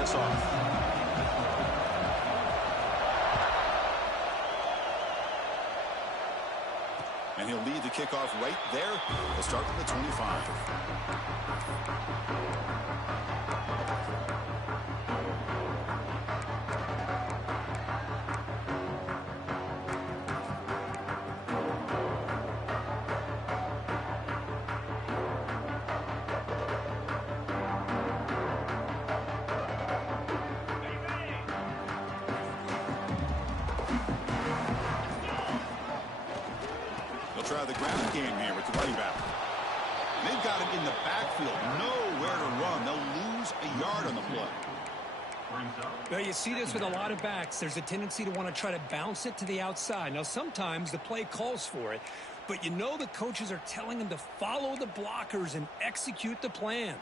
us off. And he'll lead the kickoff right there. We'll start from the 25. Try the ground game here with the running back. They've got him in the backfield. Nowhere to run. They'll lose a yard on the play. Well, you see this with a lot of backs. There's a tendency to want to try to bounce it to the outside. Now, sometimes the play calls for it, but you know the coaches are telling them to follow the blockers and execute the plan.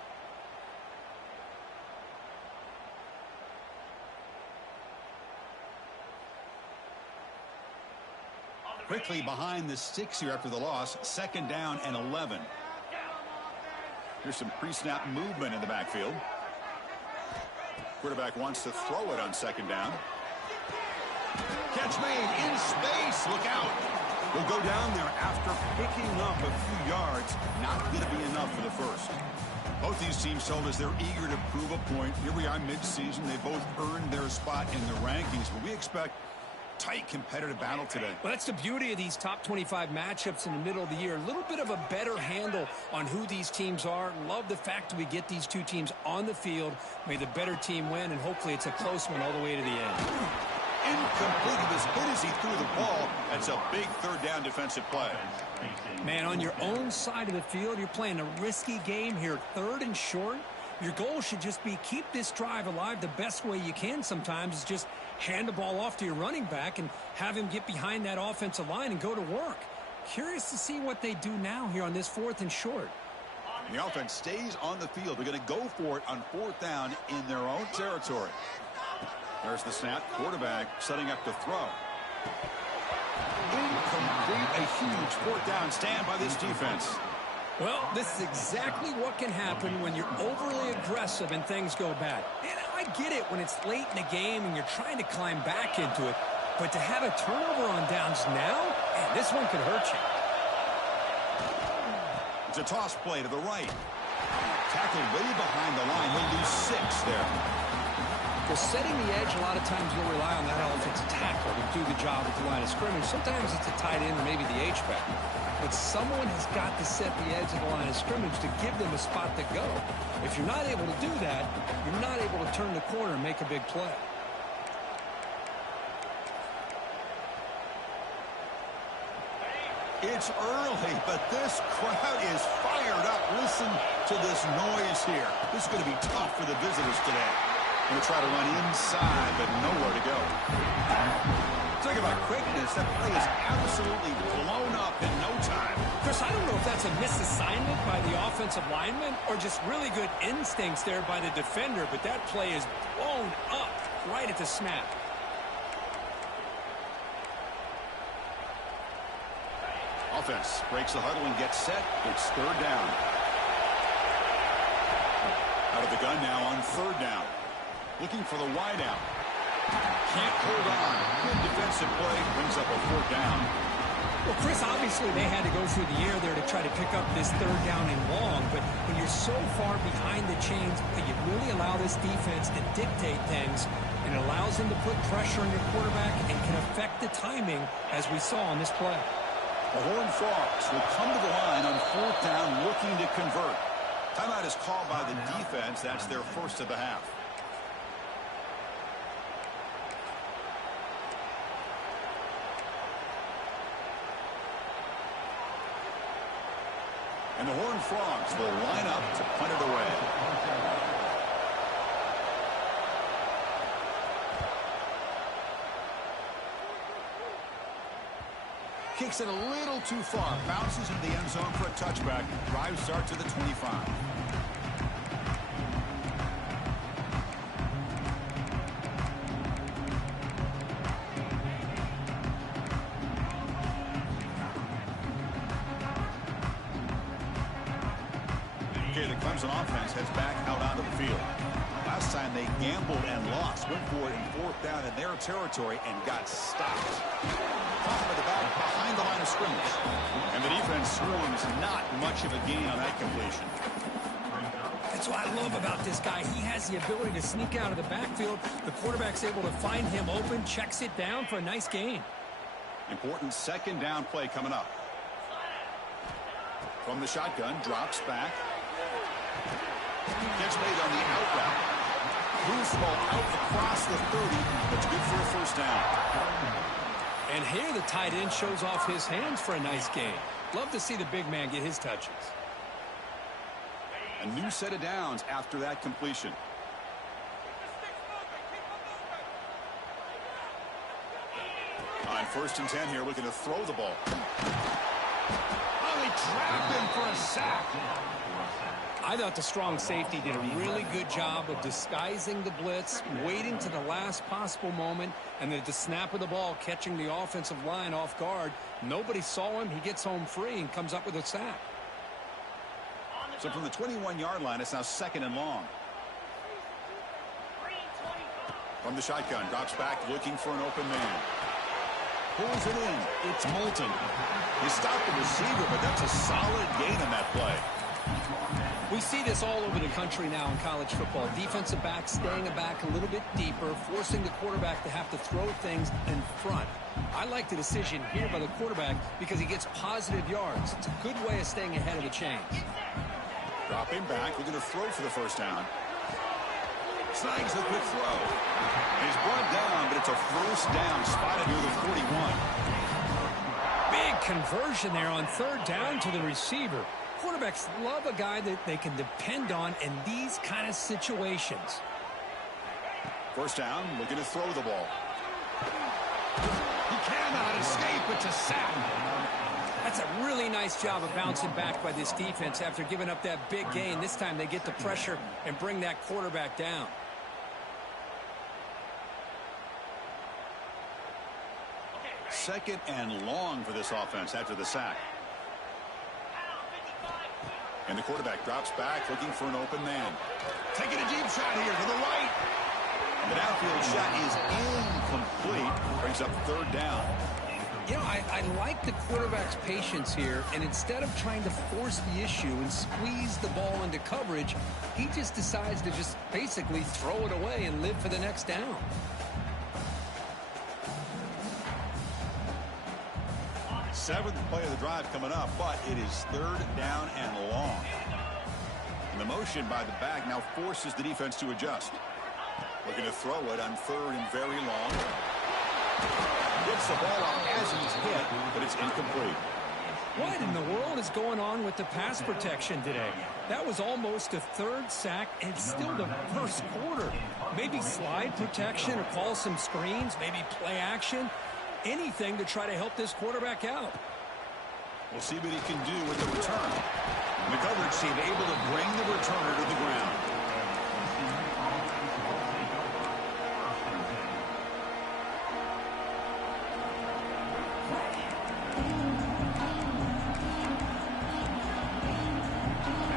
Quickly behind the sticks here after the loss. 2nd down and 11. Here's some pre-snap movement in the backfield. Quarterback wants to throw it on 2nd down. Catch made in space. Look out. Will go down there after picking up a few yards. Not going to be enough for the first. Both these teams told us they're eager to prove a point. Here we are mid-season. They both earned their spot in the rankings, but we expect tight competitive battle today. Well, that's the beauty of these top 25 matchups in the middle of the year. A little bit of a better handle on who these teams are. Love the fact that we get these two teams on the field. May the better team win, and hopefully it's a close one all the way to the end. Incomplete. As good as he threw the ball, that's a big 3rd down defensive play. Man, on your own side of the field, you're playing a risky game here. 3rd and short. Your goal should just be keep this drive alive. The best way you can sometimes is just hand the ball off to your running back and have him get behind that offensive line and go to work. Curious to see what they do now here on this 4th and short. The offense stays on the field. They're going to go for it on 4th down in their own territory. There's the snap. Quarterback setting up to throw. Incomplete. A huge 4th down stand by this defense. Well, this is exactly what can happen when you're overly aggressive and things go bad. And I get it when it's late in the game and you're trying to climb back into it. But to have a turnover on downs now, man, this one could hurt you. It's a toss play to the right. Tackled way behind the line. He'll lose 6 there. Well, setting the edge, a lot of times you'll rely on that offensive tackle to do the job at the line of scrimmage. Sometimes it's a tight end or maybe the H-back. But someone has got to set the edge of the line of scrimmage to give them a spot to go. If you're not able to do that, you're not able to turn the corner and make a big play. It's early, but this crowd is fired up. Listen to this noise here. This is going to be tough for the visitors today. Going to try to run inside, but nowhere to go. Talk about quickness. That play is absolutely blown up in no time. Chris, I don't know if that's a misassignment by the offensive lineman or just really good instincts there by the defender, but that play is blown up right at the snap. Offense breaks the huddle and gets set. It's 3rd down. Out of the gun now on 3rd down. Looking for the wide out. Can't hold on. Good defensive play. Brings up a 4th down. Well, Chris, obviously they had to go through the air there to try to pick up this 3rd down and long, but when you're so far behind the chains, you really allow this defense to dictate things, and it allows them to put pressure on your quarterback and can affect the timing, as we saw on this play. The Horned Frogs will come to the line on 4th down looking to convert. Timeout is called by the defense. That's their first of the half. And the Horned Frogs will line up to punt it away. Kicks it a little too far. Bounces into the end zone for a touchback. Drive starts at the 25. Okay, the Clemson offense heads back out onto the field. last time they gambled and lost. Went for it in 4th down in their territory and got stopped. Top of the back behind the line of scrimmage. And the defense swarms not much of a gain on that completion. That's what I love about this guy. He has the ability to sneak out of the backfield. The quarterback's able to find him open, checks it down for a nice gain. Important 2nd down play coming up. From the shotgun, drops back. Gets made on the out route. Loose ball out across the 30. That's good for a 1st down. And here the tight end shows off his hands for a nice gain. Love to see the big man get his touches. A new set of downs after that completion. On 1st and 10 here, looking to throw the ball. Oh, he trapped him for a sack. I thought the strong safety did a really good job of disguising the blitz, waiting to the last possible moment, and then at the snap of the ball, catching the offensive line off guard. Nobody saw him. He gets home free and comes up with a sack. So from the 21-yard line, it's now 2nd and long. From the shotgun, drops back, looking for an open man. Pulls it in. It's Moulton. He stopped the receiver, but that's a solid gain on that play. We see this all over the country now in college football. Defensive backs staying back a little bit deeper, forcing the quarterback to have to throw things in front. I like the decision here by the quarterback because he gets positive yards. It's a good way of staying ahead of the chains. Dropping back, looking to throw for the 1st down. Snags the quick throw. And he's brought down, but it's a 1st down spotted near the 41. Big conversion there on 3rd down to the receiver. Quarterbacks love a guy that they can depend on in these kind of situations. 1st down, looking to throw the ball. He cannot escape. It's a sack. That's a really nice job of bouncing back by this defense after giving up that big gain. This time they get the pressure and bring that quarterback down. Second and long for this offense after the sack. And the quarterback drops back, looking for an open man. Taking a deep shot here to the right. And the downfield shot is incomplete. Brings up 3rd down. You know, I like the quarterback's patience here, and instead of trying to force the issue and squeeze the ball into coverage, he just decides to just basically throw it away and live for the next down. Seventh play of the drive coming up, but it is 3rd down and long. And the motion by the back now forces the defense to adjust. Looking to throw it on 3rd and very long. Gets the ball out as he's hit, but it's incomplete. What in the world is going on with the pass protection today? That was almost a 3rd sack and still the 1st quarter. Maybe slide protection or call some screens, maybe play action. Anything to try to help this quarterback out. We'll see what he can do with the return. And the coverage team able to bring the returner to the ground.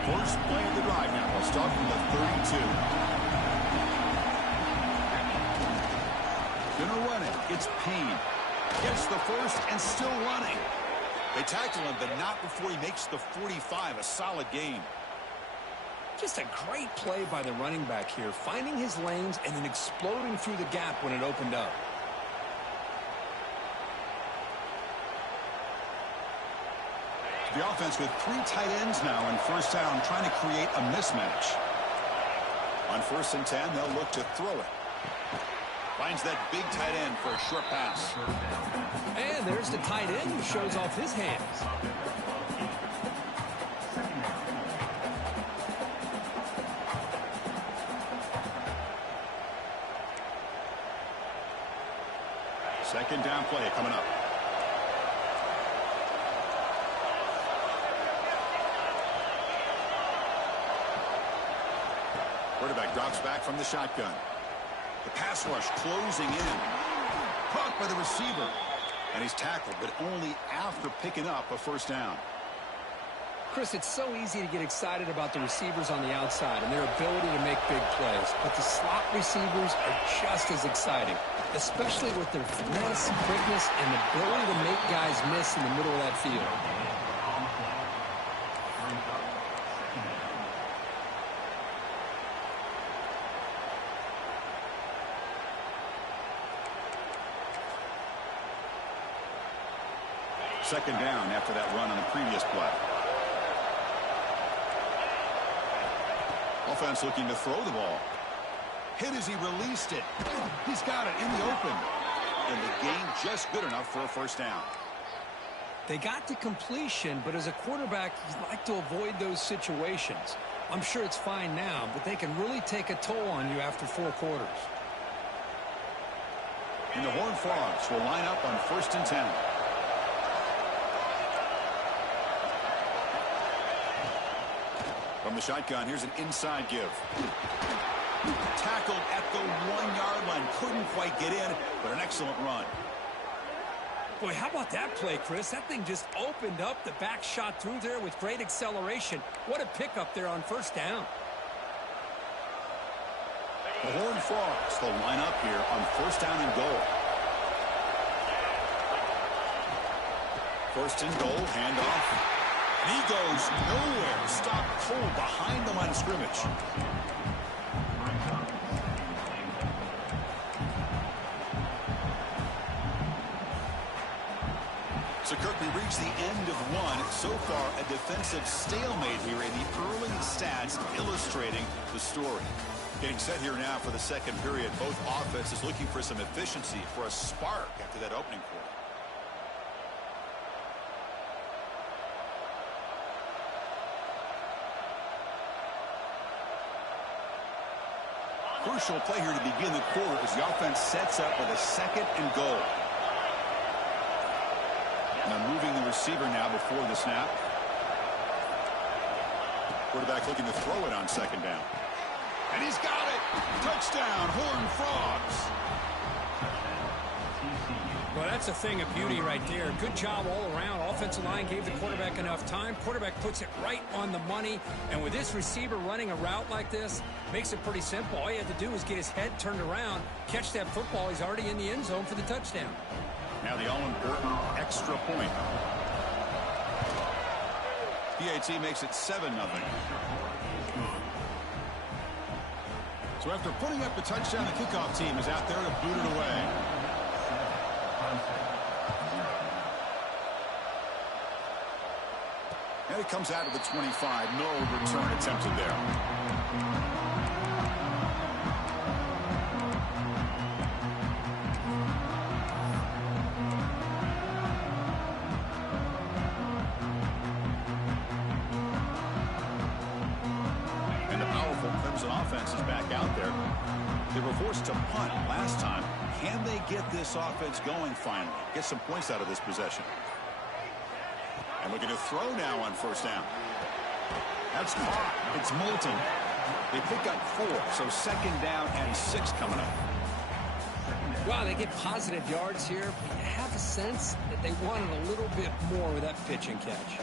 First play of the drive now. We'll start from the 32. Gonna run it. It's Payne. Gets the 1st and still running. They tackle him, but not before he makes the 45. A solid game. Just a great play by the running back here, finding his lanes and then exploding through the gap when it opened up. The offense with 3 tight ends now on 1st down, trying to create a mismatch. On 1st and 10, they'll look to throw it. Finds that big tight end for a short pass. And there's the tight end who shows off his hands. Second down play coming up. Quarterback drops back from the shotgun. The pass rush closing in. Caught by the receiver. And he's tackled, but only after picking up a 1st down. Chris, it's so easy to get excited about the receivers on the outside and their ability to make big plays, but the slot receivers are just as exciting, especially with their finesse, quickness, and ability to make guys miss in the middle of that field. Second down after that run on the previous play. Offense looking to throw the ball. Hit as he released it. He's got it in the open. And the gain just good enough for a first down. They got to completion, but as a quarterback, you like to avoid those situations. I'm sure it's fine now, but they can really take a toll on you after 4 quarters. And the Horned Frogs will line up on 1st and 10. From the shotgun, here's an inside give. Tackled at the 1-yard line. Couldn't quite get in, but an excellent run. Boy, how about that play, Chris? That thing just opened up. The back shot through there with great acceleration. What a pickup there on 1st down. The Horned Frogs will line up here on 1st down and goal. 1st and goal, handoff. And he goes nowhere. Stopped cold behind the line of scrimmage. So, Kirk, we reached the end of one. So far, a defensive stalemate here in the early stats illustrating the story. Getting set here now for the second period. Both offenses looking for some efficiency, for a spark after that opening quarter. Crucial play here to begin the quarter as the offense sets up with a 2nd and goal. Now moving the receiver now before the snap. Quarterback looking to throw it on 2nd down. And he's got it! Touchdown, Horned Frogs! Well, that's a thing of beauty right there. Good job all around. Offensive line gave the quarterback enough time. Quarterback puts it right on the money. And with this receiver running a route like this, makes it pretty simple. All you have to do is get his head turned around, catch that football. He's already in the end zone for the touchdown. Now the all-important extra point. PAT makes it 7-0. So after putting up the touchdown, the kickoff team is out there to boot it away. And it comes out of the 25. No return attempted there. And the powerful Clemson offense is back out there. They were forced to punt last time. Can they get this offense going finally? Get some points out of this possession. And looking to throw now on 1st down. That's caught. It's Moulton. They pick up 4, so 2nd down and 6 coming up. Wow, they get positive yards here. But you have a sense that they wanted a little bit more with that pitch and catch.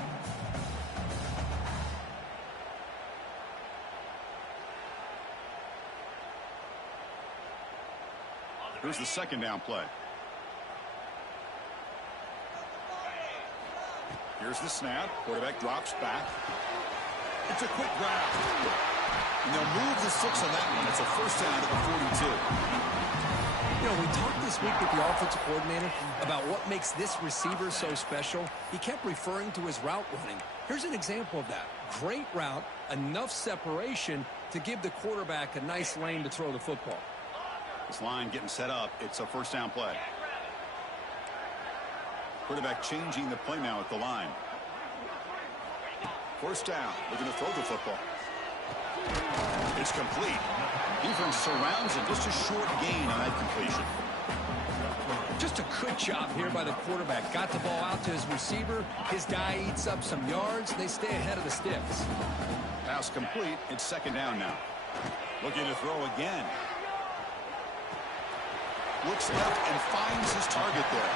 Here's the 2nd down play. Here's the snap. Quarterback drops back. It's a quick grab. And they'll move the 6 on that one. It's a 1st down at the 42. You know, we talked this week with the offensive coordinator about what makes this receiver so special. He kept referring to his route running. Here's an example of that. Great route, enough separation to give the quarterback a nice lane to throw the football. This line getting set up. It's a 1st down play. Quarterback changing the play now at the line. 1st down. Looking to throw the football. It's complete. Defense surrounds it. Just a short gain on that completion. Just a good job here by the quarterback. Got the ball out to his receiver. His guy eats up some yards. They stay ahead of the sticks. Pass complete. It's 2nd down now. Looking to throw again. Looks left and finds his target there.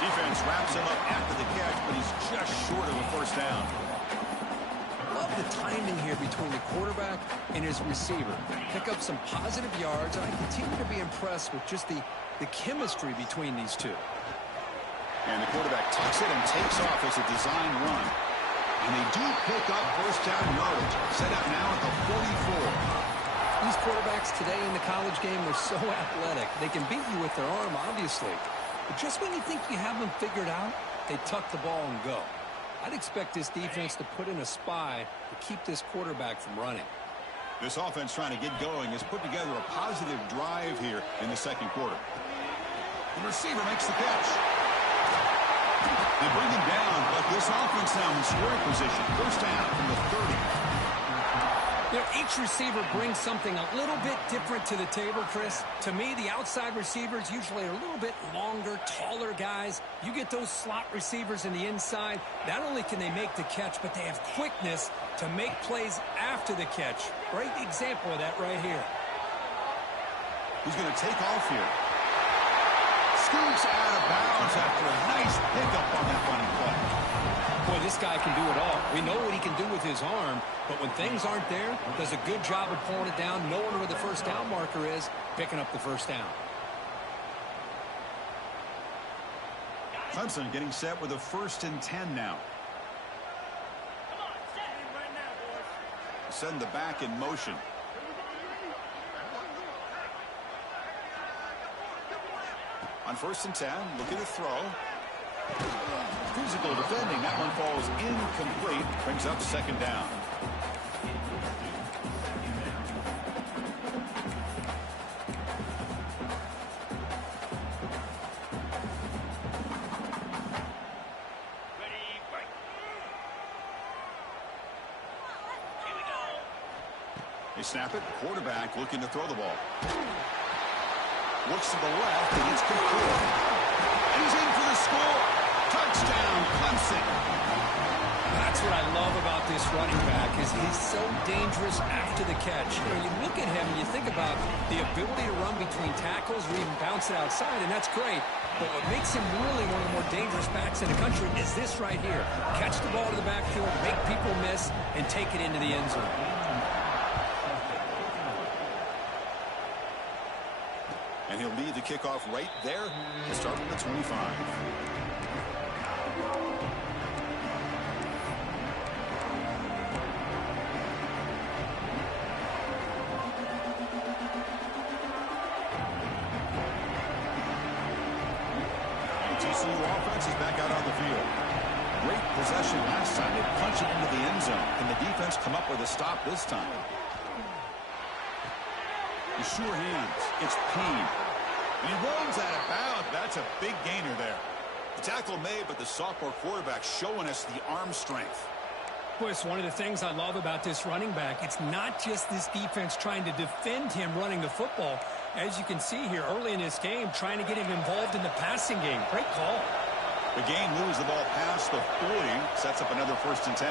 Defense wraps him up after the catch, but he's just short of a 1st down. the timing here between the quarterback and his receiver. Pick up some positive yards, and I continue to be impressed with just the chemistry between these two. And the quarterback tucks it and takes off as a design run. And they do pick up first down yardage. Set up now at the 44. These quarterbacks today in the college game are so athletic. They can beat you with their arm, obviously. But just when you think you have them figured out, they tuck the ball and go. I'd expect this defense to put in a spy to keep this quarterback from running. This offense trying to get going has put together a positive drive here in the second quarter. The receiver makes the catch. They bring him down, but this offense now in scoring position. First down from the 30. You know, each receiver brings something a little bit different to the table, Chris. To me, the outside receivers usually are a little bit longer, taller guys. You get those slot receivers in the inside. Not only can they make the catch, but they have quickness to make plays after the catch. Great example of that right here. He's going to take off here. Scoots out of bounds after a nice pickup on that running play. Boy, this guy can do it all. We know what he can do with his arm, but when things aren't there, does a good job of pulling it down, knowing where the first down marker is, picking up the first down. Clemson getting set with a 1st and 10 now. Send the back in motion. On 1st and 10, looking to throw. Physical defending. That one falls incomplete. Brings up 2nd down. They snap it. Quarterback looking to throw the ball. Looks to the left, and it's complete. And he's in for the score. Touchdown, Clemson. That's what I love about this running back is he's so dangerous after the catch. You know, you look at him and you think about the ability to run between tackles or even bounce it outside, and that's great. But what makes him really one of the more dangerous backs in the country is this right here. Catch the ball to the backfield, make people miss, and take it into the end zone. And he'll lead the kickoff right there to start from the 25. TCU offense is back out on the field. Great possession last time. They punch it into the end zone. Can the defense come up with a stop this time? The sure hands. It's Payne. And he runs out of bounds. That's a big gainer there. The tackle made, but the sophomore quarterback showing us the arm strength. Boy, it's one of the things I love about this running back. It's not just this defense trying to defend him running the football. As you can see here early in this game, trying to get him involved in the passing game. Great call. The game moves the ball past the 40. Sets up another 1st and 10.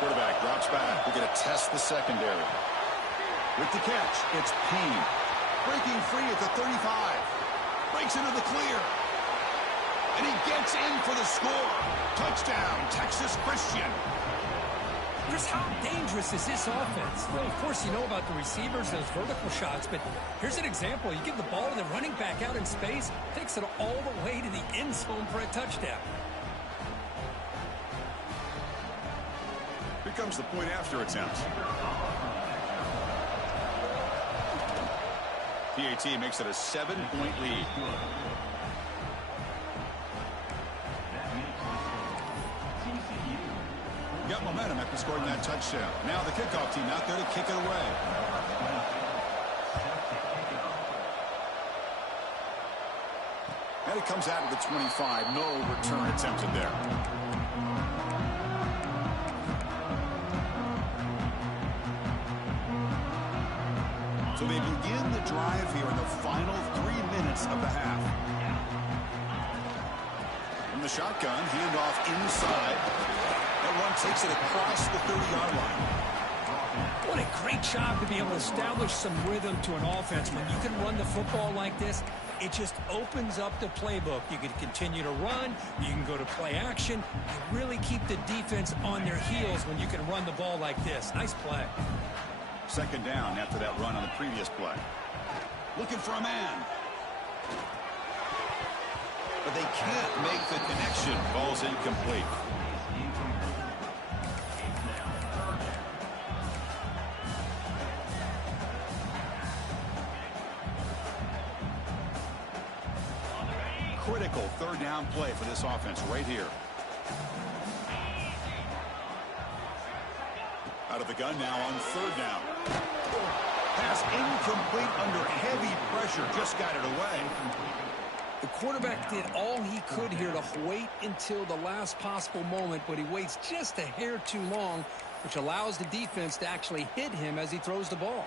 Quarterback drops back. We're going to test the secondary. With the catch, it's Payne. Breaking free at the 35. Breaks into the clear. And he gets in for the score. Touchdown, Texas Christian. Chris, how dangerous is this offense? Well, of course, you know about the receivers, those vertical shots, but here's an example. You give the ball to the running back out in space, takes it all the way to the end zone for a touchdown. Here comes the point after attempt. PAT makes it a 7-point lead. Got momentum after scoring that touchdown. Now the kickoff team out there to kick it away. And it comes out of the 25. No return attempted there. So they begin the drive here in the final 3 minutes of the half. From the shotgun, handoff inside. That run takes it across the 30-yard line. What a great job to be able to establish some rhythm to an offense. When you can run the football like this, it just opens up the playbook. You can continue to run. You can go to play action. You really keep the defense on their heels when you can run the ball like this. Nice play. Second down after that run on the previous play. Looking for a man. But they can't make the connection. Ball's incomplete. Critical third down play for this offense right here. Out of the gun now on third down. Pass incomplete under heavy pressure. Just got it away. The quarterback did all he could here to wait until the last possible moment, but he waits just a hair too long, which allows the defense to actually hit him as he throws the ball.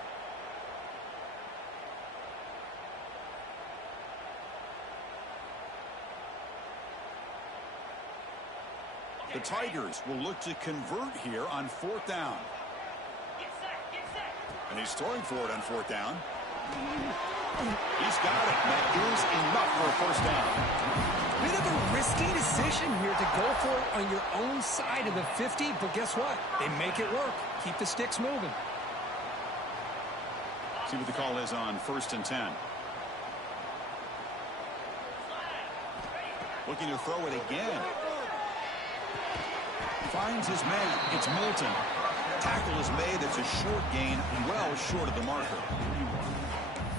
The Tigers will look to convert here on fourth down. And he's throwing for it on fourth down. He's got it. That is enough for a first down. Bit of a risky decision here to go for it on your own side of the 50, but guess what? They make it work. Keep the sticks moving. See what the call is on 1st and 10. Looking to throw it again. Finds his man. It's Milton. Tackle is made. It's a short gain, well short of the marker.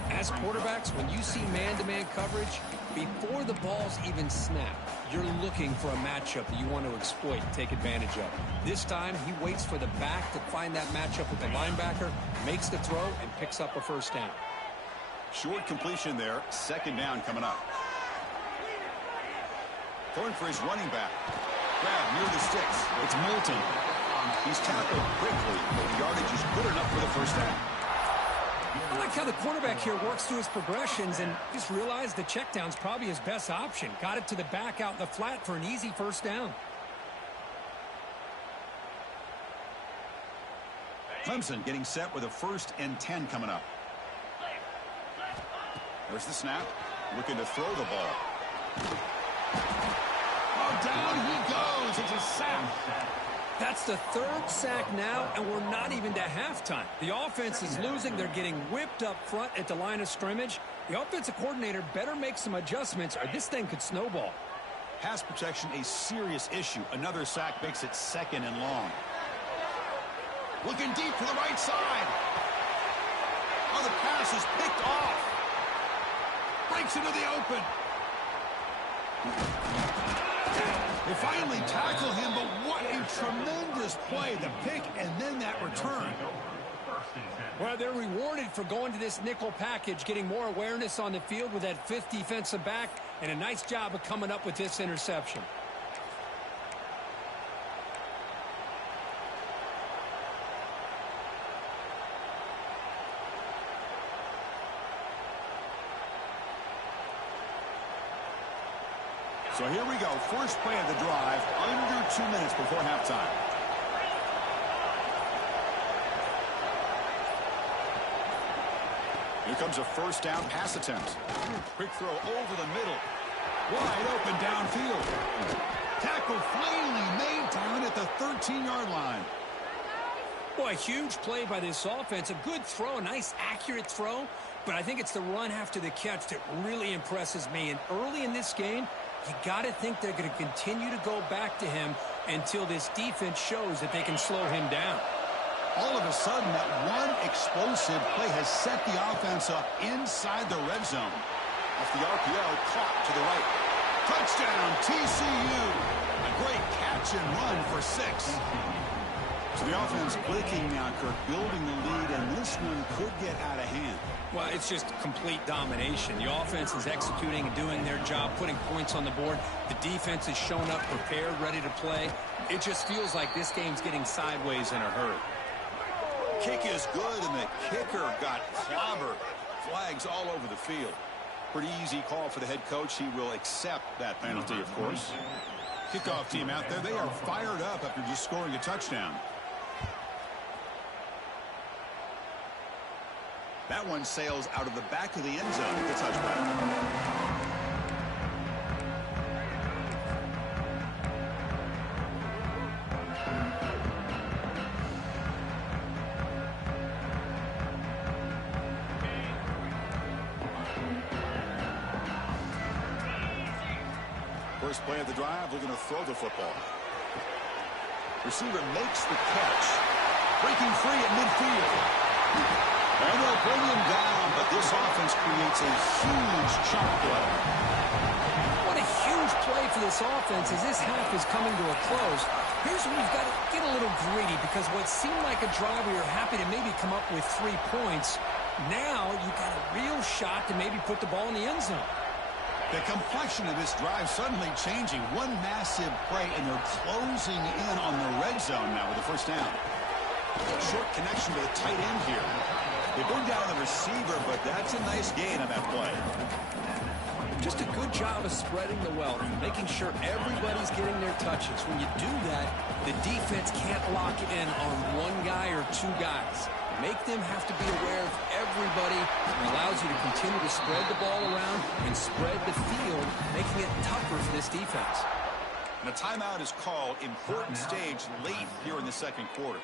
As quarterbacks, when you see man-to-man coverage, before the balls even snap, you're looking for a matchup that you want to exploit and take advantage of. This time, he waits for the back to find that matchup with the linebacker, makes the throw, and picks up a first down. Short completion there. Second down coming up. Throwing for his running back. Grab near the sticks. It's Milton. He's tackled quickly, but the yardage is good enough for the first down. I like how the quarterback here works through his progressions and just realized the check down's probably his best option. Got it to the back out in the flat for an easy first down. Clemson getting set with a 1st and 10 coming up. There's the snap. Looking to throw the ball. Oh, down he goes. It's a sack. That's the 3rd sack now, and we're not even to halftime. The offense is losing. They're getting whipped up front at the line of scrimmage. The offensive coordinator better make some adjustments, or this thing could snowball. Pass protection a serious issue. Another sack makes it 2nd and long. Looking deep to the right side. Oh, the pass is picked off. Breaks into the open. They finally tackle him, but what a tremendous play. The pick and then that return. Well, they're rewarded for going to this nickel package, getting more awareness on the field with that 5th defensive back, and a nice job of coming up with this interception. So here we go. First play of the drive, under 2 minutes before halftime. Here comes a first down pass attempt. Quick throw over the middle. Wide open downfield. Tackle finally made down at the 13-yard line. Boy, a huge play by this offense. A good throw, a nice accurate throw. But I think it's the run after the catch that really impresses me. And early in this game, you got to think they're going to continue to go back to him until this defense shows that they can slow him down. All of a sudden, that one explosive play has set the offense up inside the red zone. Off the RPO, clock to the right. Touchdown, TCU. A great catch and run for 6. So the offense clicking now, Kirk, building the lead, and this one could get out of hand. Well, it's just complete domination. The offense is executing and doing their job, putting points on the board. The defense is shown up, prepared, ready to play. It just feels like this game's getting sideways in a hurry. Kick is good, and the kicker got clobbered. Flags all over the field. Pretty easy call for the head coach. He will accept that penalty, of course. Kickoff team out there. They are fired up after just scoring a touchdown. That one sails out of the back of the end zone at the touchback. First play of the drive, looking to throw the football. Receiver makes the catch. Breaking free at midfield. And they'll bring him down, but this offense creates a huge chunk play. What a huge play for this offense as this half is coming to a close. Here's where you've got to get a little greedy because what seemed like a drive where you're happy to maybe come up with 3 points, now you've got a real shot to maybe put the ball in the end zone. The complexion of this drive suddenly changing. One massive play, and they're closing in on the red zone now with the first down. Short connection to the tight end here. They bring down the receiver, but that's a nice gain on that play. Just a good job of spreading the wealth, making sure everybody's getting their touches. When you do that, the defense can't lock in on one guy or 2 guys. Make them have to be aware of everybody. It allows you to continue to spread the ball around and spread the field, making it tougher for this defense. And a timeout is called. Important stage late here in the second quarter.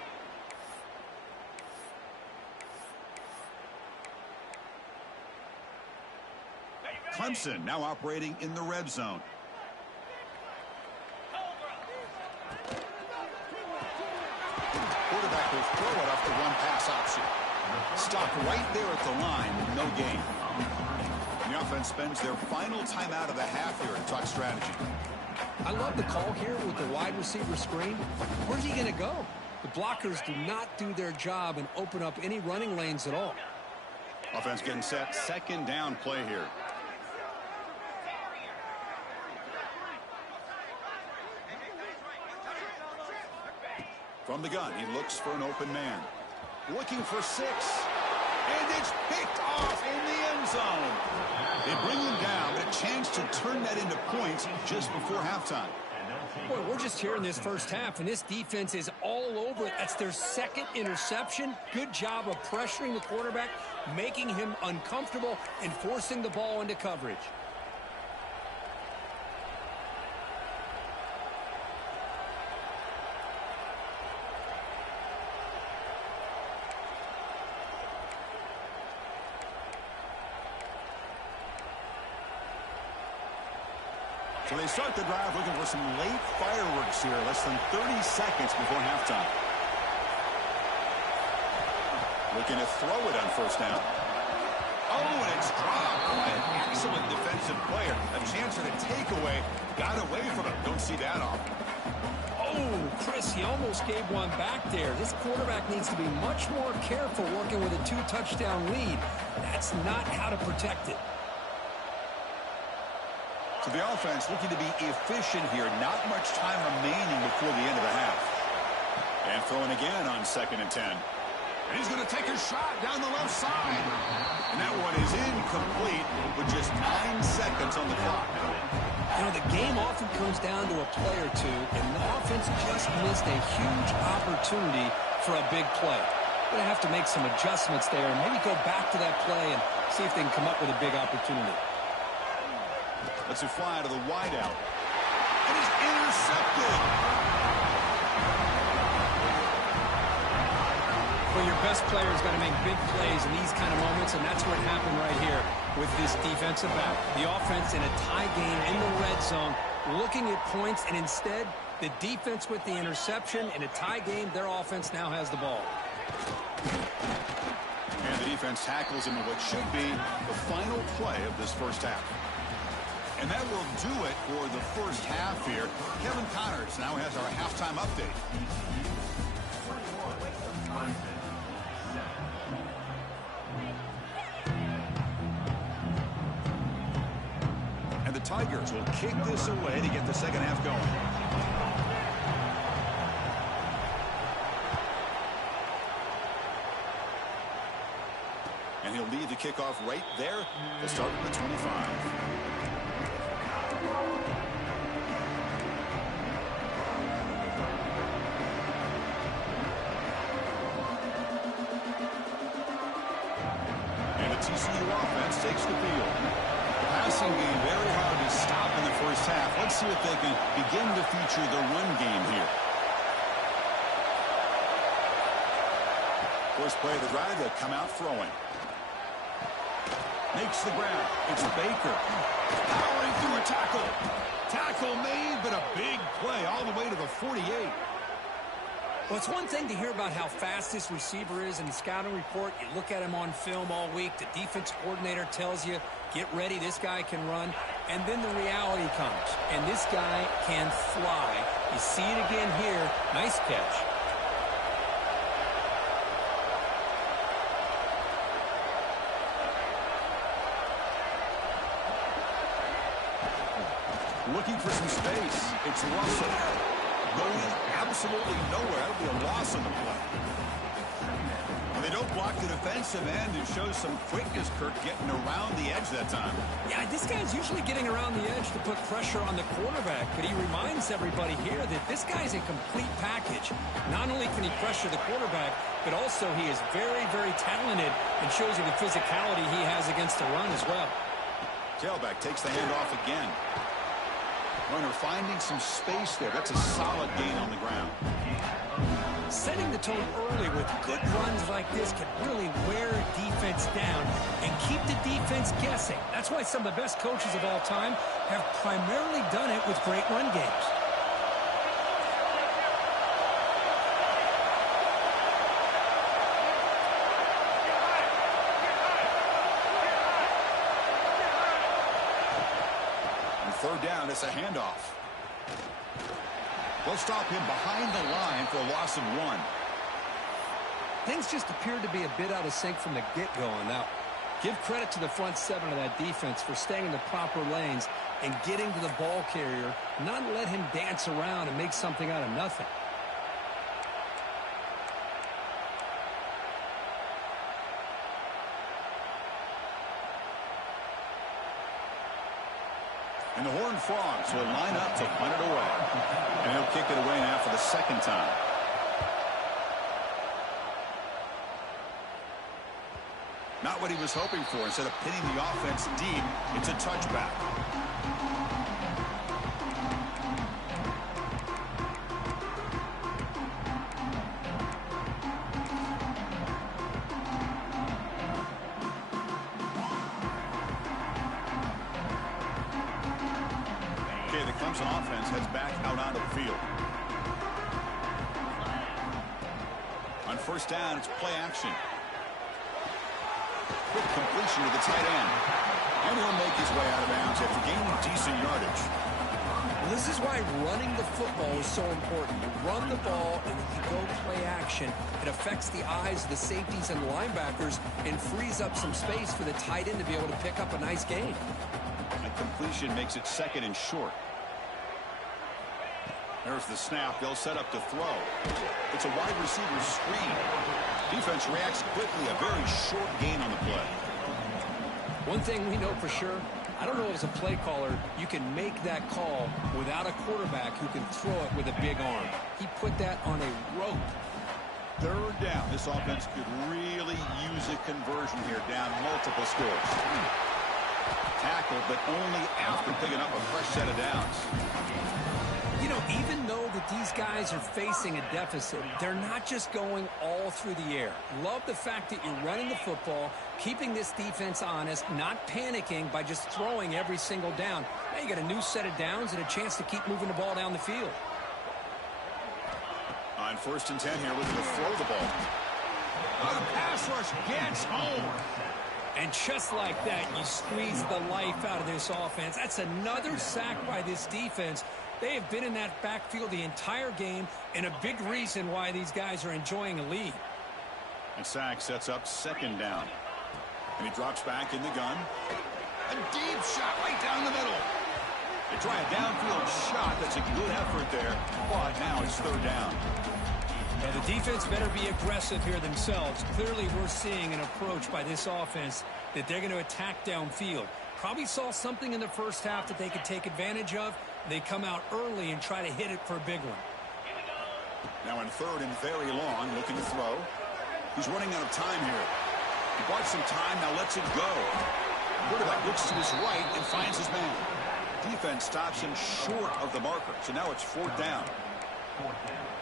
Clemson now operating in the red zone. Quarterback will throw it off the one-pass option. Stopped right there at the line, no gain. And the offense spends their final timeout of the half here to talk strategy. I love the call here with the wide receiver screen. Where's he going to go? The blockers do not do their job and open up any running lanes at all. Offense getting set. Second down play here. From the gun, he looks for an open man. Looking for 6. And it's picked off in the end zone. They bring him down, but a chance to turn that into points just before halftime. Boy, we're just here in this first half, and this defense is all over it. That's their second interception. Good job of pressuring the quarterback, making him uncomfortable, and forcing the ball into coverage. So they start the drive looking for some late fireworks here, less than 30 seconds before halftime. Looking to throw it on first down. Oh, and it's dropped by an excellent defensive player. A chance for the takeaway. Got away from him. Don't see that often. Oh, Chris, he almost gave one back there. This quarterback needs to be much more careful working with a 2-touchdown lead. That's not how to protect it. So the offense looking to be efficient here. Not much time remaining before the end of the half. And throwing again on 2nd and 10. And he's going to take a shot down the left side. And that one is incomplete with just 9 seconds on the clock. You know, the game often comes down to a play or 2, and the offense just missed a huge opportunity for a big play. They're going to have to make some adjustments there and maybe go back to that play and see if they can come up with a big opportunity. Let's it fly to the wideout. And he's intercepted. Well, your best player is going to make big plays in these kind of moments, and that's what happened right here with this defensive back. The offense in a tie game in the red zone, looking at points, and instead, the defense with the interception. In a tie game, their offense now has the ball. And the defense tackles him in what should be the final play of this first half. And that will do it for the first half here. Kevin Connors now has our halftime update. And the Tigers will kick this away to get the second half going. And he'll lead the kickoff right there to start at the 25. TCU offense takes the field. The passing game very hard to stop in the first half. Let's see if they can begin to feature the run game here. First play of the drive, they'll come out throwing. Makes the grab. It's Baker. Powering through a tackle. Tackle made, but a big play all the way to the 48. Well, it's one thing to hear about how fast this receiver is in the scouting report. You look at him on film all week. The defense coordinator tells you, get ready, this guy can run. And then the reality comes, and this guy can fly. You see it again here. Nice catch. Looking for some space. It's Russell. Going absolutely nowhere. That'll be a loss on the play. And they don't block the defensive end. It shows some quickness, Kirk, getting around the edge that time. Yeah, this guy's usually getting around the edge to put pressure on the quarterback, but he reminds everybody here that this guy's a complete package. Not only can he pressure the quarterback, but also he is very, very talented and shows you the physicality he has against the run as well. Tailback takes the handoff again. Runner finding some space there. That's a solid gain on the ground. Setting the tone early with good runs like this can really wear defense down and keep the defense guessing. That's why some of the best coaches of all time have primarily done it with great run games. Third down, it's a handoff. They'll stop him behind the line for a loss of 1. Things just appeared to be a bit out of sync from the get-go on that. Give credit to the front seven of that defense for staying in the proper lanes and getting to the ball carrier, not let him dance around and make something out of nothing. And the Horned Frogs will line up to punt it away. And he'll kick it away now for the second time. Not what he was hoping for. Instead of pinning the offense deep, it's a touchback. The Clemson offense heads back out onto the field. On first down, it's play action. Quick completion to the tight end. And he'll make his way out of bounds after gaining decent yardage. Well, this is why running the football is so important. You run the ball and you go play action. It affects the eyes of the safeties and linebackers and frees up some space for the tight end to be able to pick up a nice gain. That completion makes it second and short. There's the snap. They'll set up to throw. It's a wide receiver screen. Defense reacts quickly. A very short gain on the play. One thing we know for sure, I don't know as a play caller, you can make that call without a quarterback who can throw it with a big arm. He put that on a rope. Third down. This offense could really use a conversion here, down multiple scores. Tackled, but only after picking up a fresh set of downs. You know, even though that these guys are facing a deficit, they're not just going all through the air. Love the fact that you're running the football, keeping this defense honest, not panicking by just throwing every single down. Now you got a new set of downs and a chance to keep moving the ball down the field. On first and 10 here, looking to throw the ball. The pass rush gets home. And just like that, you squeeze the life out of this offense. That's another sack by this defense. They have been in that backfield the entire game, and a big reason why these guys are enjoying a lead. And sack sets up second down. And he drops back in the gun. A deep shot right down the middle. They try a downfield shot. That's a good effort there. But now it's third down. Now the defense better be aggressive here themselves. Clearly we're seeing an approach by this offense that they're going to attack downfield. Probably saw something in the first half that they could take advantage of. They come out early and try to hit it for a big one. Now in third and very long, looking to throw. He's running out of time here. He bought some time, now lets it go. Quarterback looks to his right and finds his man. Defense stops him short of the marker, so now it's 4th down.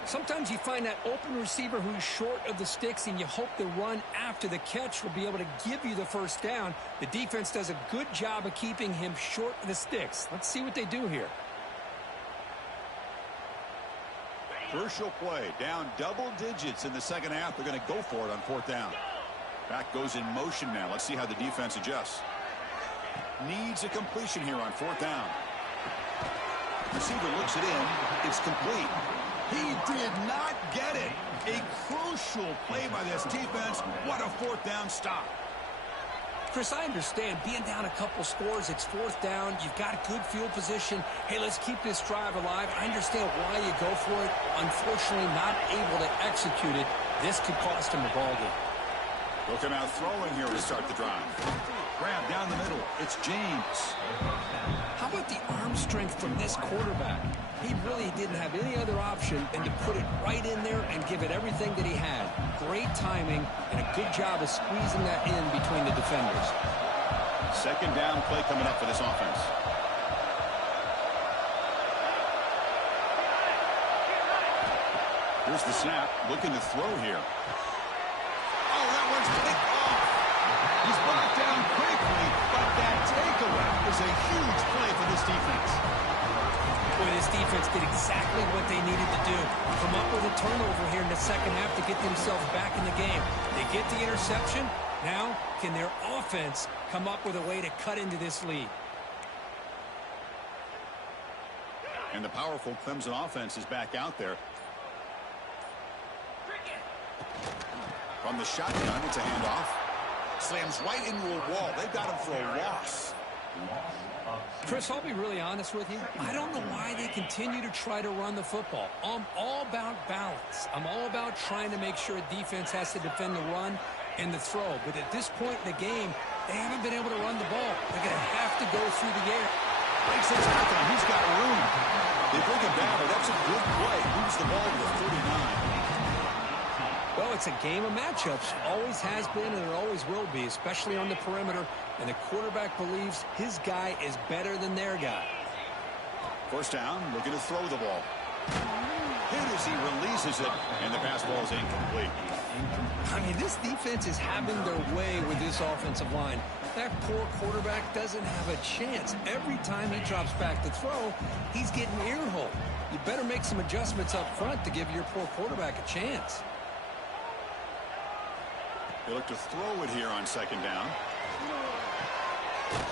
Sometimes you find that open receiver who's short of the sticks, and you hope the run after the catch will be able to give you the first down. The defense does a good job of keeping him short of the sticks. Let's see what they do here. Crucial play, down double digits in the second half. They're going to go for it on 4th down. Back goes in motion now. Let's see how the defense adjusts. Needs a completion here on 4th down. Receiver looks it in. It's complete. He did not get it. A crucial play by this defense. What a 4th down stop. Chris, I understand being down a couple scores, it's 4th down, you've got good field position. Hey, let's keep this drive alive. I understand why you go for it. Unfortunately, not able to execute it. This could cost him a ball game. Look him out throwing here to start the drive. Grab down the middle. It's James. How about the arm strength from this quarterback? He really didn't have any other option than to put it right in there and give it everything that he had. Great timing and a good job of squeezing that in between the defenders. 2nd down play coming up for this offense. Here's the snap. Looking to throw here. Oh, that one's picked off. He's brought down quickly, but that takeaway is a huge play for this defense. Boy, this defense did exactly what they needed to do. Come up with a turnover here in the second half to get themselves back in the game. They get the interception. Now, can their offense come up with a way to cut into this lead? And the powerful Clemson offense is back out there. From the shotgun, it's a handoff. Slams right into a wall. They've got him for a loss. Chris, I'll be really honest with you. I don't know why they continue to try to run the football. I'm all about balance. I'm all about trying to make sure a defense has to defend the run and the throw. But at this point in the game, they haven't been able to run the ball. They're going to have to go through the air. Makes it happen. He's got room. They bring him down, but that's a good play. Moves the ball to the 39. Well, it's a game of matchups. Always has been and it always will be, especially on the perimeter. And the quarterback believes his guy is better than their guy. 1st down, looking to throw the ball. Hit as he releases it, and the pass ball is incomplete. I mean, this defense is having their way with this offensive line. That poor quarterback doesn't have a chance. Every time he drops back to throw, he's getting ear-hole. You better make some adjustments up front to give your poor quarterback a chance. They look to throw it here on 2nd down.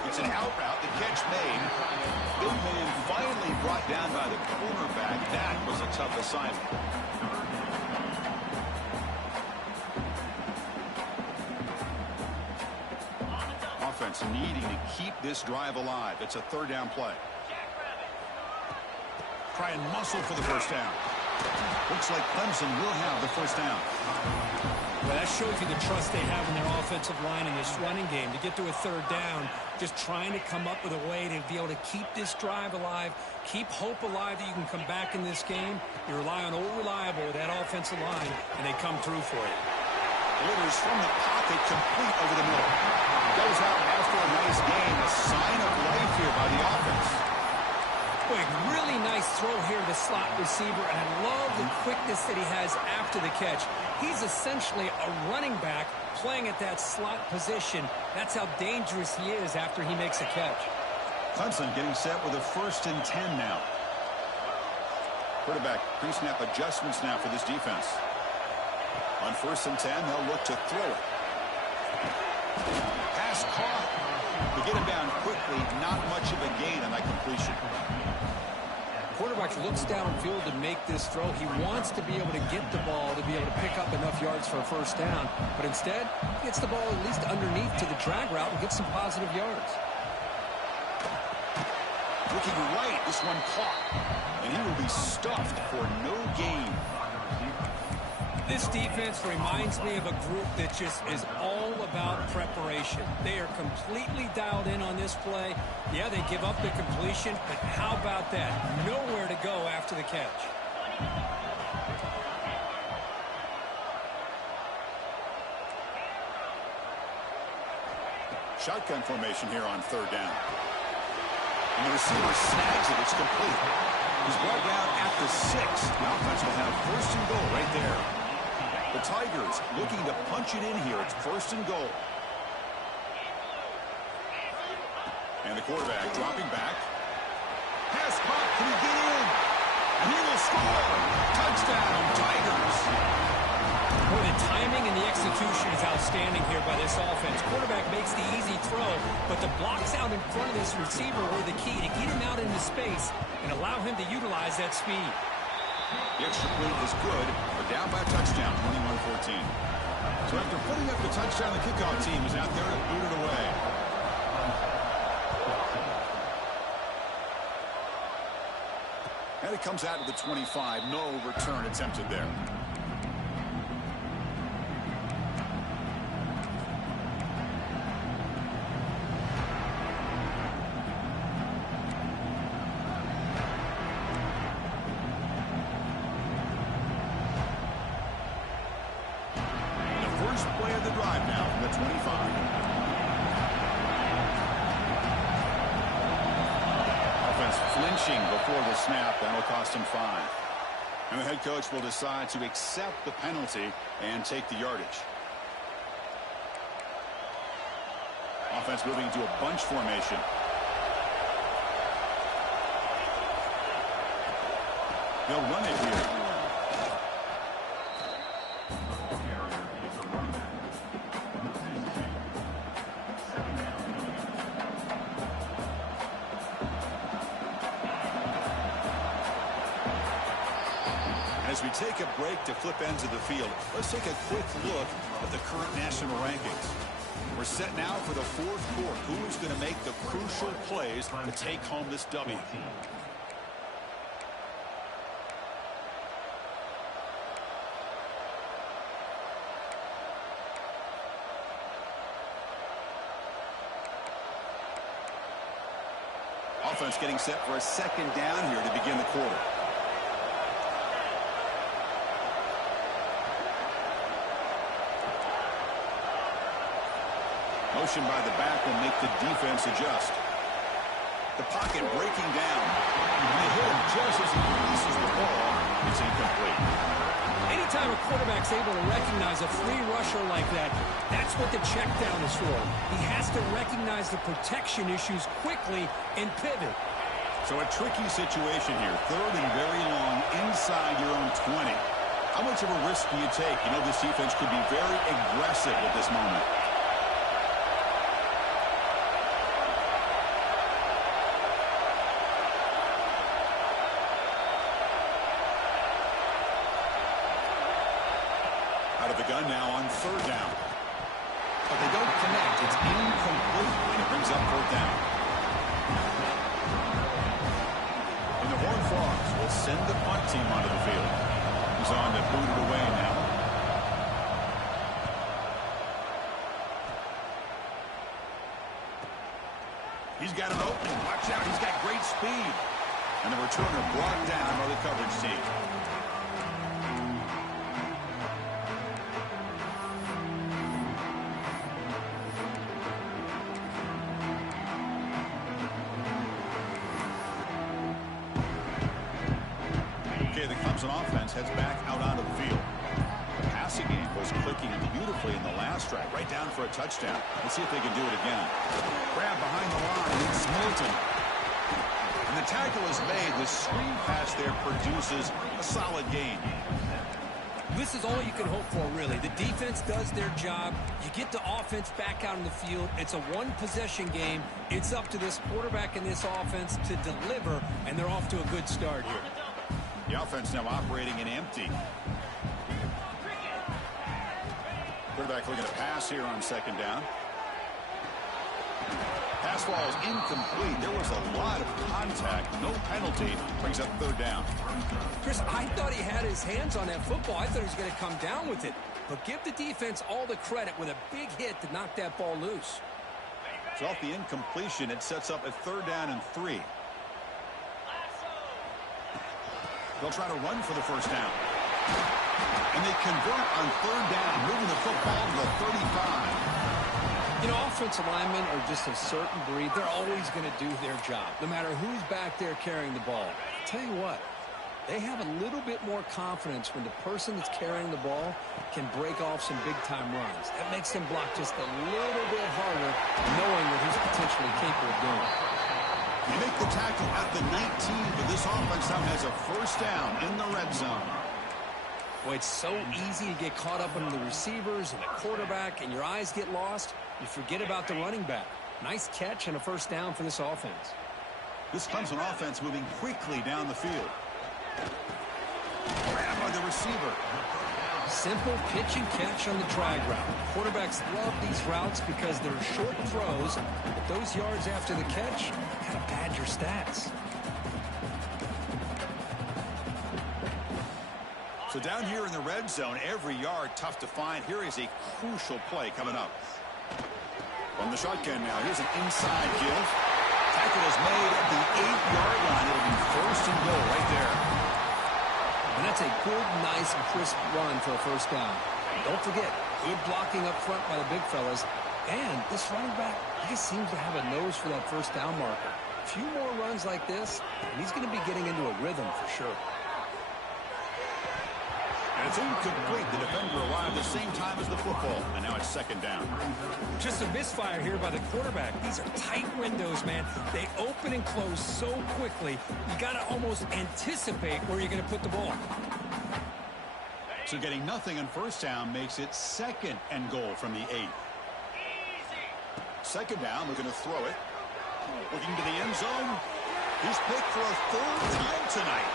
It's an out route. The catch made. Big man finally brought down by the cornerback. That was a tough assignment. Offense needing to keep this drive alive. It's a 3rd down play. Try and muscle for the 1st down. Looks like Clemson will have the 1st down. Well, that shows you the trust they have in their offensive line in this running game. To get to a 3rd down, just trying to come up with a way to be able to keep this drive alive, keep hope alive that you can come back in this game. You rely on old reliable with that offensive line, and they come through for you. Delivers from the pocket, complete over the middle. Goes out after a nice game. A sign of life here by the offense. Boy, really nice throw here to the slot receiver, and I love the quickness that he has after the catch. He's essentially a running back playing at that slot position. That's how dangerous he is after he makes a catch. Clemson getting set with a 1st and 10 now. Quarterback pre-snap adjustments now for this defense. On 1st and 10, they'll look to throw it. Pass caught. To get him down quickly, not much of a gain on that completion. Quarterback looks downfield to make this throw. He wants to be able to get the ball to be able to pick up enough yards for a 1st down. But instead, he gets the ball at least underneath to the drag route and gets some positive yards. Looking right, this one caught. And he will be stuffed for no gain. This defense reminds me of a group that just is all about preparation. They are completely dialed in on this play. Yeah, they give up the completion, but how about that? Nowhere to go after the catch. Shotgun formation here on third down. And the receiver snags it. It's complete. He's brought down at the 6. The offense will have first and goal right there. The Tigers looking to punch it in here. It's first and goal. And the quarterback dropping back. Pass caught. Can he get in? And he will score. Touchdown, Tigers. Boy, the timing and the execution is outstanding here by this offense. Quarterback makes the easy throw, but the blocks out in front of this receiver were the key to get him out into space and allow him to utilize that speed. The extra point is good. We're down by a touchdown, 21-14. So after putting up the touchdown, the kickoff team is out there to boot it away. And it comes out to the 25. No return attempted there. First play of the drive now from the 25. Offense flinching before the snap. That'll cost him 5. And the head coach will decide to accept the penalty and take the yardage. Offense moving into a bunch formation. They'll run it here. As we take a break to flip ends of the field, let's take a quick look at the current national rankings. We're set now for the fourth quarter. Who's going to make the crucial plays to take home this W? Offense getting set for a second down here to begin the quarter. Motion by the back will make the defense adjust. The pocket breaking down. And they hit him just as he releases the ball. It's incomplete. Anytime a quarterback's able to recognize a free rusher like that, that's what the check down is for. He has to recognize the protection issues quickly and pivot. So a tricky situation here. Third and very long inside your own 20. How much of a risk do you take? You know this defense could be very aggressive at this moment. Out of the gun now on third down. But they don't connect. It's incomplete, and it brings up fourth down. And the Horned Frogs will send the punt team onto the field. He's on to boot it away now. He's got an opening. Watch out. He's got great speed. And the returner brought down by the coverage team. Okay, the Clemson offense heads back out onto the field. The passing game was clicking beautifully in the last drive, right down for a touchdown. Let's see if they can do it again. Grab behind the line, it's Milton. And the tackle is made. The screen pass there produces a solid gain. This is all you can hope for, really. The defense does their job. You get the offense back out in the field. It's a one-possession game. It's up to this quarterback and this offense to deliver, and they're off to a good start here. The offense now operating in empty. Quarterback looking to pass here on second down. Pass ball is incomplete. There was a lot of contact. No penalty. Brings up third down. Chris, I thought he had his hands on that football. I thought he was going to come down with it. But give the defense all the credit with a big hit to knock that ball loose. So off the incompletion, it sets up a third down and 3. They'll try to run for the first down. And they convert on third down, moving the football to the 35. You know, offensive linemen are just a certain breed. They're always going to do their job, no matter who's back there carrying the ball. I'll tell you what, they have a little bit more confidence when the person that's carrying the ball can break off some big-time runs. That makes them block just a little bit harder, knowing what he's potentially capable of doing. You make the tackle at the 19, but this offense now has a first down in the red zone. Boy, it's so easy to get caught up in the receivers and the quarterback, and your eyes get lost. You forget about the running back. Nice catch and a first down for this offense. This Clemson offense moving quickly down the field. Grab by the receiver. Simple pitch and catch on the drag route. Quarterbacks love these routes because they're short throws, but those yards after the catch kind of pad your stats. So down here in the red zone, every yard tough to find. Here is a crucial play coming up. From the shotgun now, here's an inside give. Tackle is made at the 8-yard line. It'll be first and goal right there. And that's a good, nice, crisp run for a first down. Don't forget, good blocking up front by the big fellas. And this running back, he just seems to have a nose for that first down marker. A few more runs like this, and he's going to be getting into a rhythm for sure. And it's incomplete. The defender arrived at the same time as the football. And now it's second down. Just a misfire here by the quarterback. These are tight windows, man. They open and close so quickly. You got to almost anticipate where you're going to put the ball. So getting nothing on first down makes it second and goal from the 8. Second down, we're going to throw it. Looking to the end zone. He's picked for a third time tonight.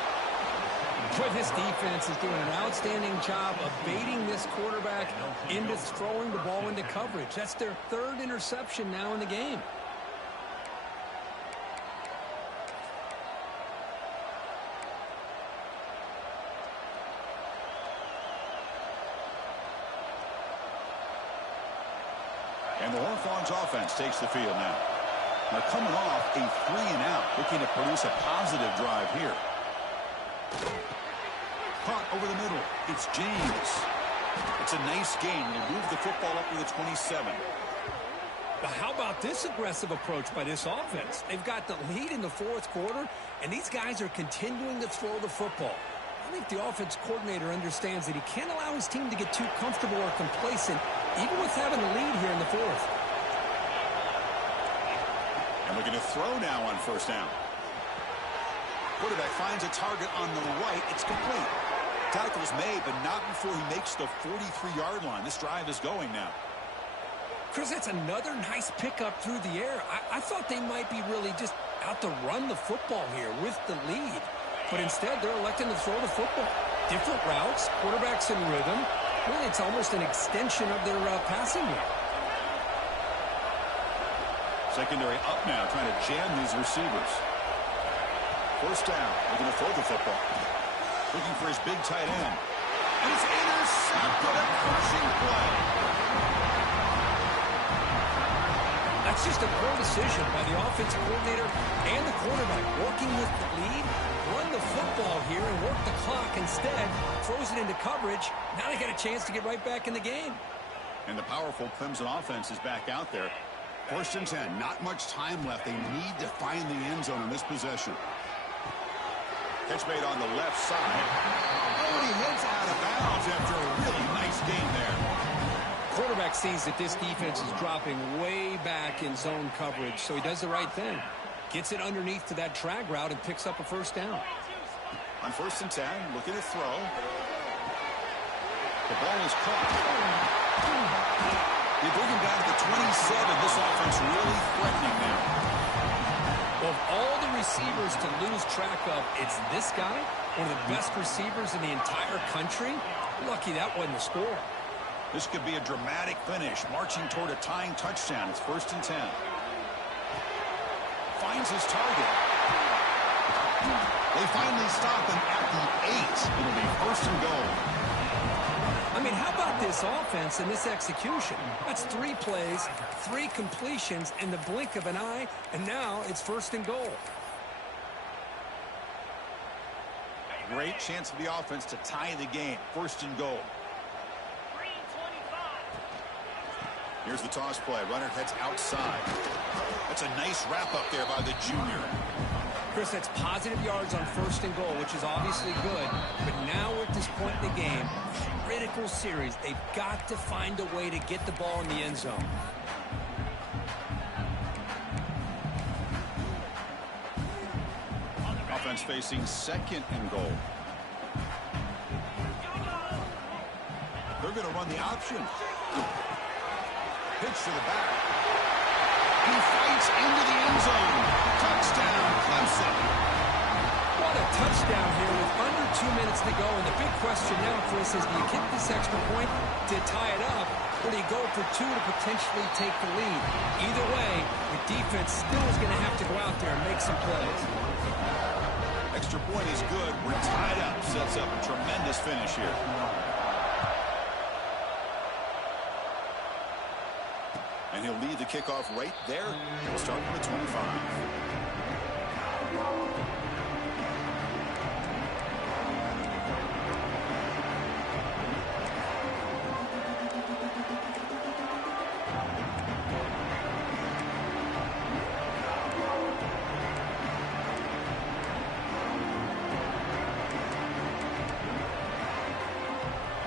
Boy, this defense is doing an outstanding job of baiting this quarterback into throwing the ball into coverage. That's their third interception now in the game. And the Hawthorns offense takes the field now. Now coming off a 3-and-out, looking to produce a positive drive here. Caught over the middle. It's James. It's a nice gain. He'll move the football up to the 27. But how about this aggressive approach by this offense? They've got the lead in the fourth quarter, and these guys are continuing to throw the football. I think the offense coordinator understands that he can't allow his team to get too comfortable or complacent, even with having the lead here in the fourth. And looking to throw now on first down. Quarterback finds a target on the right. It's complete. Tackle is made, but not before he makes the 43-yard line. This drive is going now. Chris, that's another nice pickup through the air. I thought they might be really just out to run the football here with the lead. But instead, they're electing to throw the football. Different routes, quarterbacks in rhythm. Really, it's almost an extension of their passing game. Secondary up now, trying to jam these receivers. First down, looking to throw the football. Looking for his big tight end. And it's intercepted, a crushing play. That's just a poor decision by the offensive coordinator and the quarterback. Working with the lead, run the football here and work the clock instead. Throws it into coverage. Now they got a chance to get right back in the game. And the powerful Clemson offense is back out there. First and 10, not much time left. They need to find the end zone in this possession. Catch made on the left side. Oh, and he heads out of bounds after a really nice gain there. Quarterback sees that this defense is dropping way back in zone coverage, so he does the right thing. Gets it underneath to that drag route and picks up a first down. On first and 10, looking to throw. The ball is caught. They bring him down to the 27. This offense really threatening now. Of all the receivers to lose track of, it's this guy, one of the best receivers in the entire country. Lucky that wasn't a score. This could be a dramatic finish, marching toward a tying touchdown. It's first and 10. Finds his target. They finally stop him at the 8. It'll be first and goal. I mean, how about this offense and this execution? That's 3 plays, 3 completions in the blink of an eye, and now it's first and goal. Great chance for the offense to tie the game. First and goal. Here's the toss play. Runner heads outside. That's a nice wrap up there by the junior. Chris, that's positive yards on 1st and goal, which is obviously good. But now we're at this point in the game, critical series. They've got to find a way to get the ball in the end zone. Offense facing 2nd and goal. They're going to run the option. Pitch to the back. He fights into the end zone. Touchdown, Clemson. What a touchdown here with under 2 minutes to go. And the big question now, Chris, is do you kick this extra point to tie it up, or do you go for 2 to potentially take the lead? Either way, the defense still is going to have to go out there and make some plays. Extra point is good. We're tied up. Sets up a tremendous finish here. And he'll lead the kickoff right there. He'll start from the 25.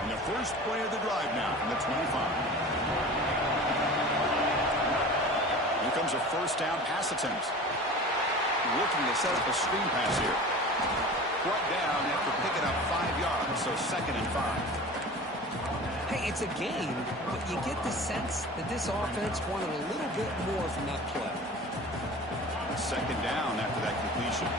And the first play of the drive now from the 25. Comes a first down pass attempt. Looking to set up a screen pass here. Brought down after picking up 5 yards, so 2nd and 5. Hey, it's a game, but you get the sense that this offense wanted a little bit more from that play. 2nd down after that completion.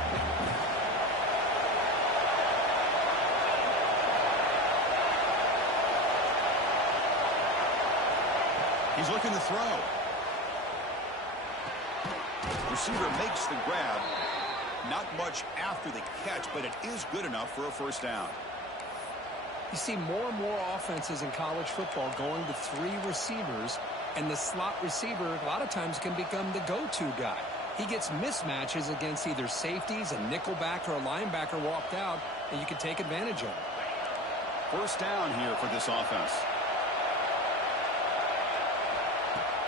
He's looking to throw. Receiver makes the grab. Not much after the catch, but it is good enough for a first down. You see more and more offenses in college football going to 3 receivers, and the slot receiver a lot of times can become the go-to guy. He gets mismatches against either safeties, a nickelback, or a linebacker walked out, and you can take advantage of it. First down here for this offense.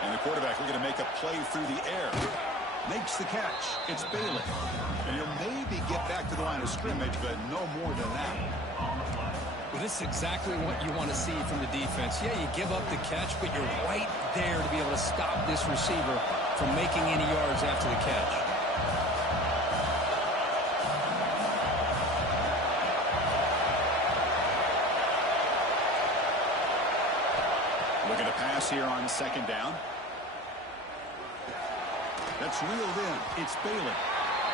And the quarterback looking to make a play through the air. Makes the catch. It's Bailey. And he'll maybe get back to the line of scrimmage, but no more than that. Well, this is exactly what you want to see from the defense. Yeah, you give up the catch, but you're right there to be able to stop this receiver from making any yards after the catch. Looking to pass here on 2nd down. That's reeled in. It's Bailey.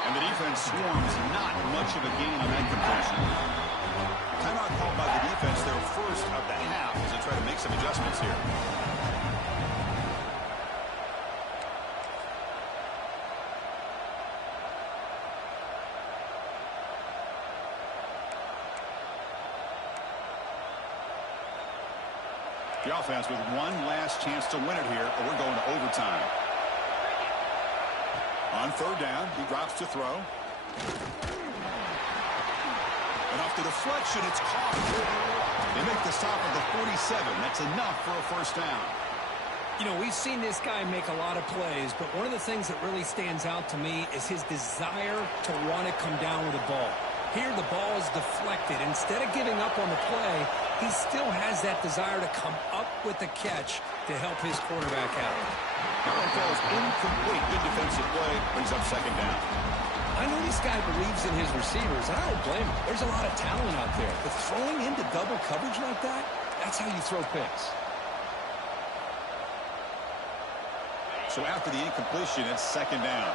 And the defense swarms. Not much of a gain on that completion. Timeout called by the defense, their first of the half, as they try to make some adjustments here. The offense with one last chance to win it here, but we're going to overtime. On 3rd down, he drops to throw. And off the deflection, it's caught. They make the stop at the 47. That's enough for a first down. You know, we've seen this guy make a lot of plays, but one of the things that really stands out to me is his desire to want to come down with the ball. Here, the ball is deflected. Instead of giving up on the play, he still has that desire to come up with the catch to help his quarterback out. That one falls incomplete. Good defensive play. Brings up 2nd down. I know this guy believes in his receivers, and I don't blame him. There's a lot of talent out there. But throwing into double coverage like that, that's how you throw picks. So after the incompletion, it's 2nd down.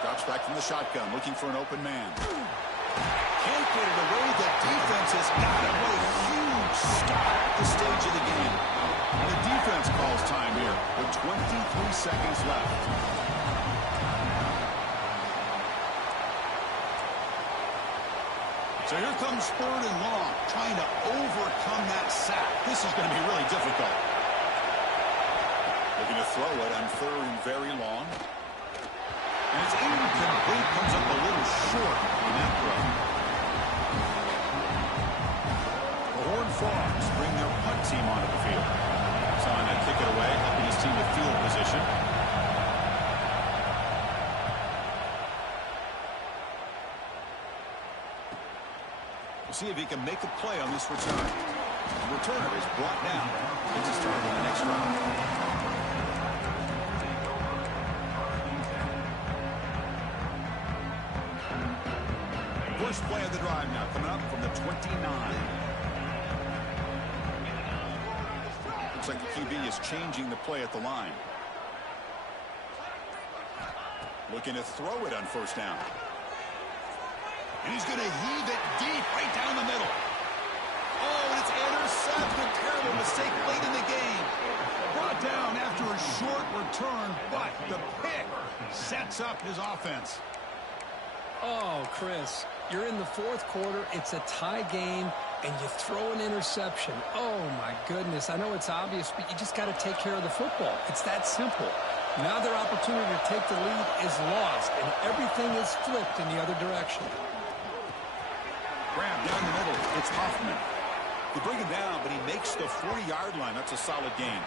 Drops back from the shotgun, looking for an open man. Can't get it away. The defense has got him. What a huge stop at this stage of the game. The defense calls time here with 23 seconds left. So here comes 3rd and long, trying to overcome that sack. This is going to be really difficult. Looking to throw it on 3rd and very long. And it's incomplete, comes up a little short on that throw. The horn We'll see if he can make a play on this return. The returner is brought down. It's a start on the next drive. First play of the drive now coming up from the 29. Looks like the QB is changing the play at the line. Looking to throw it on first down. And he's going to heave it deep right down the middle. Oh, and it's intercepted. Terrible mistake late in the game. Brought down after a short return, but the pick sets up his offense. Oh, Chris, you're in the fourth quarter. It's a tie game, and you throw an interception. Oh, my goodness. I know it's obvious, but you just got to take care of the football. It's that simple. Now their opportunity to take the lead is lost, and everything is flipped in the other direction. Grab down the middle. It's Hoffman. They bring him down, but he makes the 40-yard line. That's a solid gain.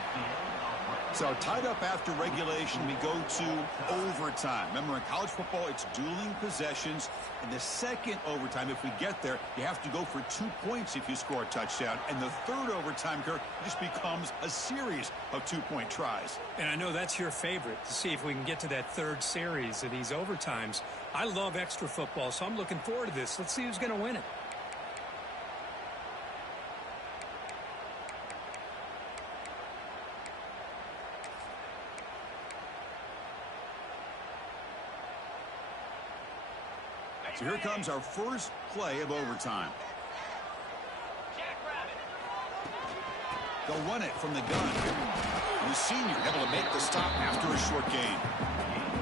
So tied up after regulation, we go to overtime. Remember, in college football, it's dueling possessions. In the second overtime, if we get there, you have to go for 2 points if you score a touchdown. And the third overtime, Kirk, just becomes a series of 2-point tries. And I know that's your favorite, to see if we can get to that third series of these overtimes. I love extra football, so I'm looking forward to this. Let's see who's going to win it. So here comes our first play of overtime. They'll run it from the gun. And the senior able to make the stop after a short gain.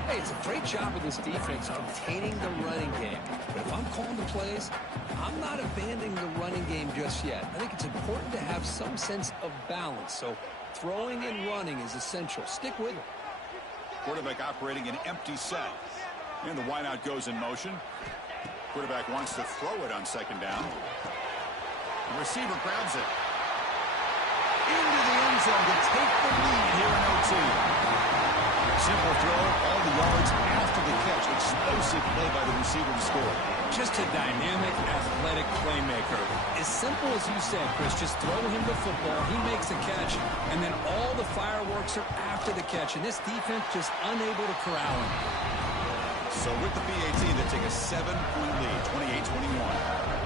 Hey, it's a great job of this defense containing the running game. But if I'm calling the plays, I'm not abandoning the running game just yet. I think it's important to have some sense of balance. So throwing and running is essential. Stick with it. Quarterback operating an empty set. And the wideout goes in motion. Quarterback wants to throw it on second down. The receiver grabs it. Into the end zone to take the lead here in OT. Simple throw, all the yards after the catch. Explosive play by the receiver to score. Just a dynamic, athletic playmaker. As simple as you said, Chris, just throw him the football, he makes a catch, and then all the fireworks are after the catch. And this defense just unable to corral him. So with the PAT, they take a 7-point lead, 28-21.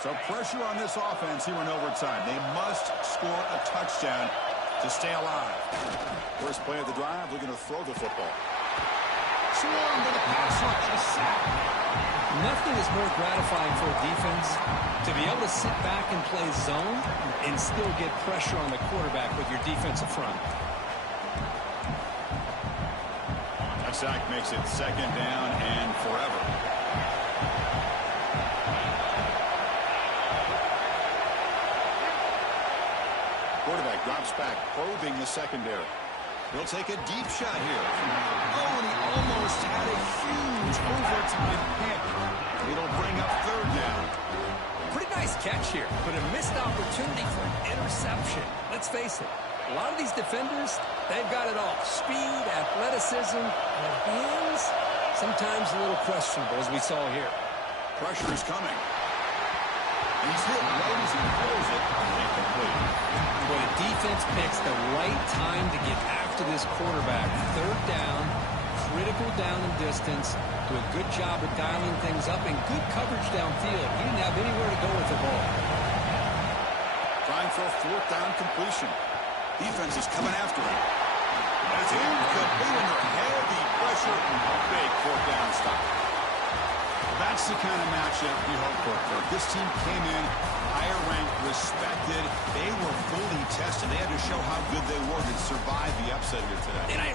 So pressure on this offense here in overtime. They must score a touchdown to stay alive. First play of the drive, looking to throw the football. Swarm to the pass rush, a sack. Nothing is more gratifying for a defense to be able to sit back and play zone and still get pressure on the quarterback with your defensive front. That sack makes it second down and forever. Quarterback drops back, probing the secondary. He'll take a deep shot here. Oh, and he almost had a huge overtime pick. It'll bring up third down. Pretty nice catch here, but a missed opportunity for an interception. Let's face it, a lot of these defenders, they've got it all. Speed, athleticism, and hands, sometimes a little questionable, as we saw here. Pressure is coming. He's hit right as he throws it. Incomplete. Boy, the defense picks the right time to get after this quarterback. Third down, critical down and distance. Do a good job of dialing things up and good coverage downfield. He didn't have anywhere to go with the ball. Trying for a fourth down completion. Defense is coming after him. And it's incomplete under heavy pressure. Big fourth down stop. That's the kind of matchup we hope for. This team came in higher ranked, respected. They were fully tested. They had to show how good they were to survive the upset here today. And I